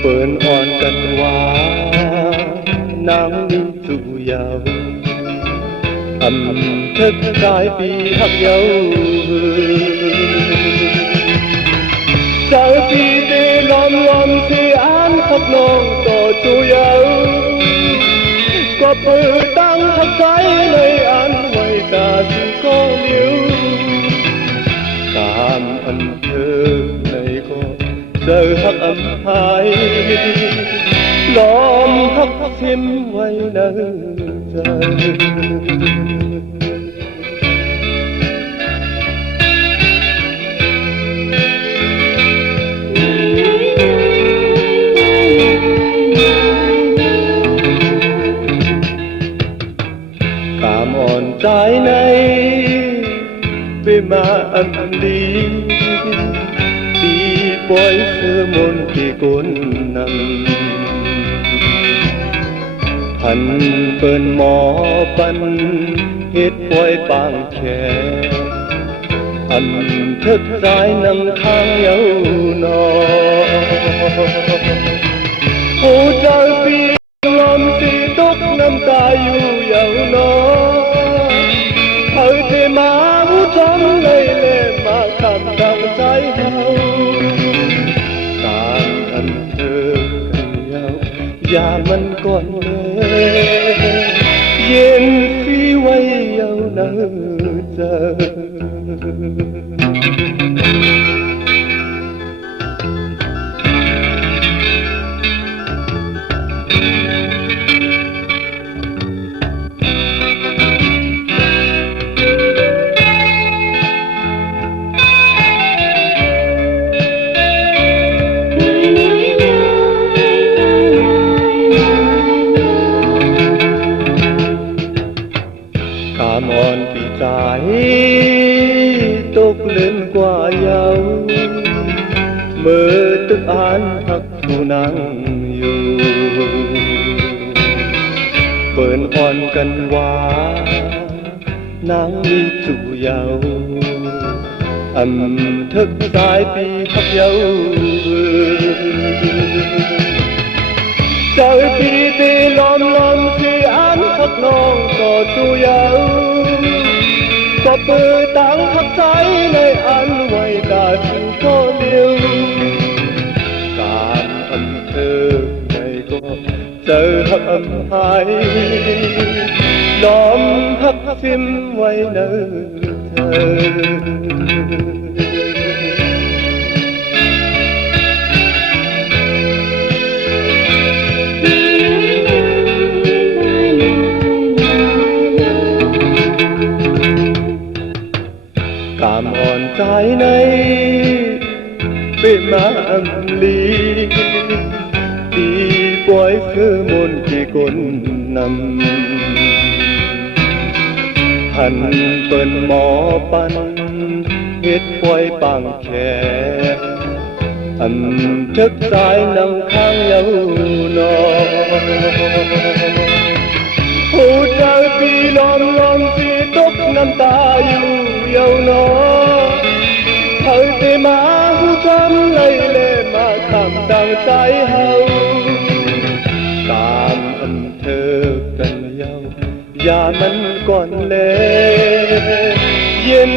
เปินอ่อนกันว่านางนิ่งสู่ยาวthức đại vì hấp dấu giờ vì để lom thì án khóc nông tổ chú dấu có bờ tăng hấp trái nơi án ngoài ta chỉ có liêu cảm ơn thơ này có giờ hấp âm hai lom hấp thêm quay nở trời cảm ơn trái này về mà ân đi đi bói sơ môn kỳ côn nằmพันเปิ้นหมอปันเฮ็ดป่วยปางแขอันทึกสายนำทางเยาวนอผู้เจ้าปีลมสีตกน้ำตาอยู่เยาวนอเธอที่มาผู้จำเลยเล่มาคำดังใจเฮาการอันเธอกันเยาอย่ามันก่อนเย็นที่ไว้เยาวนานเจอcảm ơn vì trái tốt lên qua nhau mơ tức án thật thù nắng yêu bờn on cần qua nắng đi chủ giàu thức trái vì khắp dấu trời vì tê lom khi án khắc non có chủ giàu có bờ tăng khắc trái nơi ăn ngoài ta chẳng có liêu cảm ơn thơ này có giờ hắc âm hai lom hắc phim ngoài nở thơ cảm ơn trái này về mà âm ly đi bói khứ môn kỳ côn nằm hành ปิ้นหมอปันเฮ็ดป่วยปางแขอันทึกสายนำข้างเยาวนอผู้ใจปีลมสีตกน้ำตาอยู่เยาวนอเธอที่มาผู้จำเลยเล่มาคำดังใจเฮาตามอันเธอกันเยาอย่ามันก่อนเลยเย็น